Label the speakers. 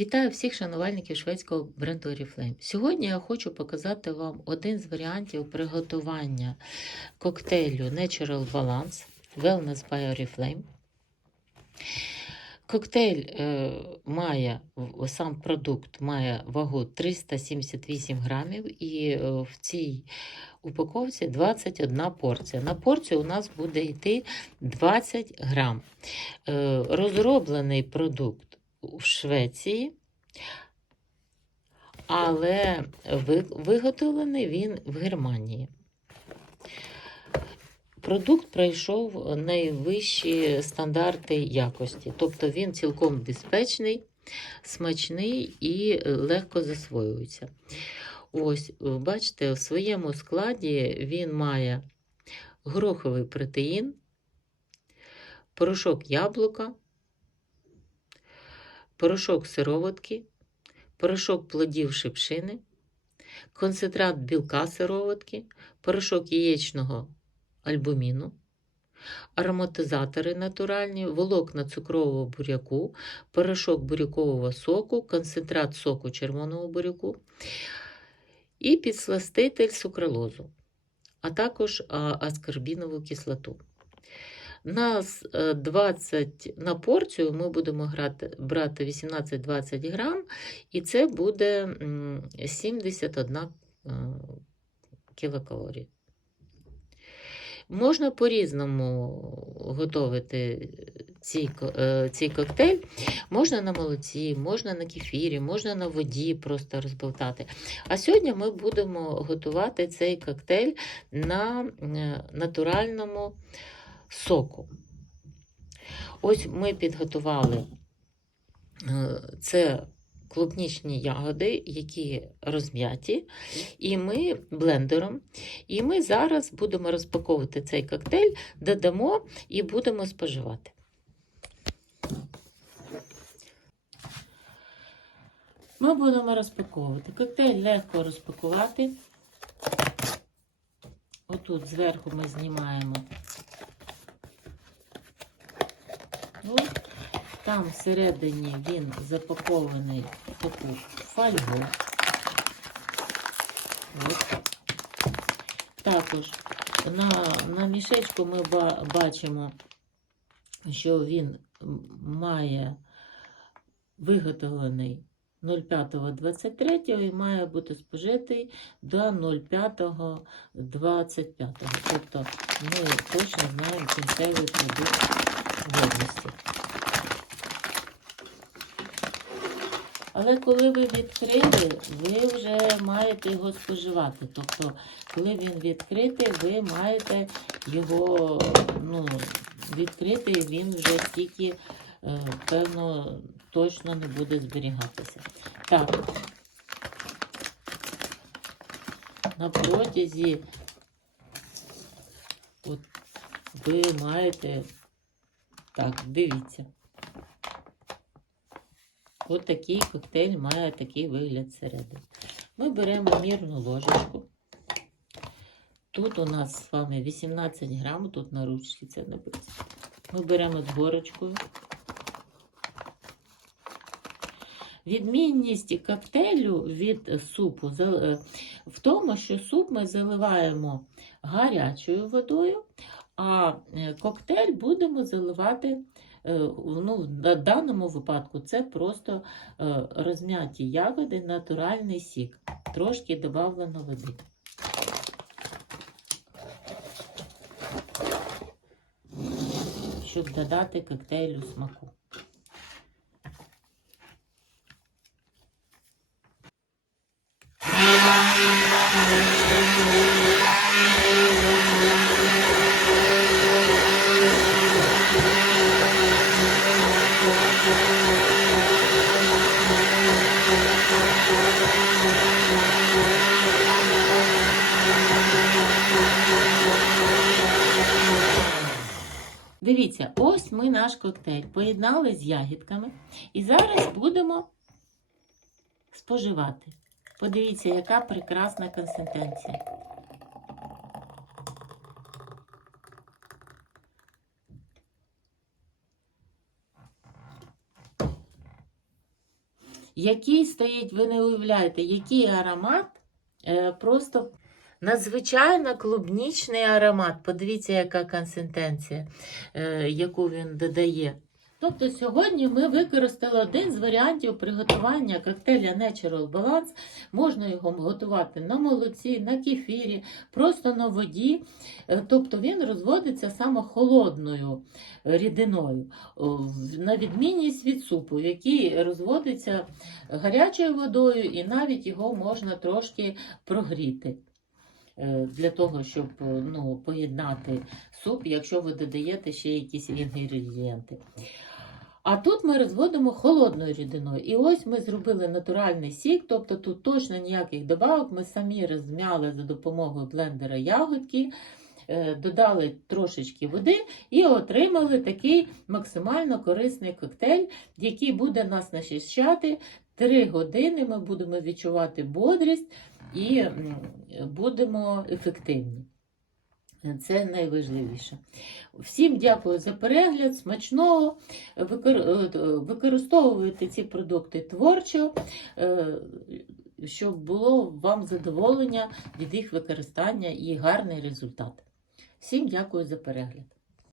Speaker 1: Вітаю всіх шанувальників шведського бренду Oriflame. Сьогодні я хочу показати вам один з варіантів приготування коктейлю Natural Balance Wellness by Oriflame. Коктейль е, має, сам продукт має вагу 378 грамів, і е, в цій упаковці 21 порція. На порцію у нас буде йти 20 грам. Е, розроблений продукт в Швеції, але виготовлений він в Германії. Продукт пройшов найвищі стандарти якості, тобто він цілком безпечний, смачний і легко засвоюється. Ось, бачите, в своєму складі він має гороховий протеїн, порошок яблука, порошок сироватки, порошок плодів шипшини, концентрат білка сироватки, порошок яєчного альбуміну, ароматизатори натуральні, волокна цукрового буряку, порошок бурякового соку, концентрат соку червоного буряку і підсластитель сукралозу, а також аскорбінову кислоту. На с- е, 20 на порцію ми будемо брати 18-20 грам, і це буде 71 е, кілокалорій. Можна по-різному готувати цей, цей коктейль. Можна на молоці, можна на кефірі, можна на воді просто розболтати. А сьогодні ми будемо готувати цей коктейль на е, натуральному соку. Ось ми підготували е, це клубнічні ягоди, які розм'яті, і ми блендером. І ми зараз будемо розпаковувати цей коктейль, додамо і будемо споживати. Ми будемо розпаковувати. Коктейль легко розпакувати. Отут зверху ми знімаємо. От. Там всередині він запакований в таку фольгу. От. Також на, на мішечку ми бачимо, що він має виготовлений 05.23 і має бути спожитий до 05.25. Тобто ми точно знаємо кінцевий продукт годності. Але коли ви відкрили, ви вже маєте його споживати. Тобто, коли він відкритий, ви маєте його ну, відкрити, він вже стільки, е, певно, точно не буде зберігатися. Так. На протязі от, ви маєте. Так, дивіться. От такий коктейль має такий вигляд всередині. Ми беремо мірну ложечку. Тут у нас з вами 18 грам, тут на ручці це написано. Ми беремо з горочкою. Відмінність коктейлю від супу е, в тому, що суп ми заливаємо гарячою водою, а е, коктейль будемо заливати Е, ну, в даному випадку це просто е, розм'яті ягоди, натуральний сік. Трошки додавлено води. Щоб додати коктейлю смаку. Дивіться, ось ми наш коктейль поєднали з ягідками. І зараз будемо споживати. Подивіться, яка прекрасна консистенція. який стоїть, ви не уявляєте, який аромат. Е, Просто надзвичайно клубнічний аромат. Подивіться, яка консистенція, е, яку він додає. Тобто сьогодні ми використали один з варіантів приготування коктейля Natural Balance. Можна його готувати на молоці, на кефірі, просто на воді. Е, Тобто він розводиться саме холодною рідиною, на відмінність від супу, який розводиться гарячою водою, і навіть його можна трошки прогріти. Е, Для того, щоб е, ну, поєднати суп, якщо ви додаєте ще якісь інгредієнти. А тут ми розводимо холодною рідиною. І ось ми зробили натуральний сік, тобто тут точно ніяких добавок. Ми самі розм'яли за допомогою блендера ягодки, е, додали трошечки води і отримали такий максимально корисний коктейль, який буде нас насищати. Три години ми будемо відчувати бодрість і будемо ефективні. Це найважливіше. Всім дякую за перегляд, смачного. Е, Використовуйте ці продукти творчо, е, щоб було вам задоволення від їх використання і гарний результат. Всім дякую за перегляд.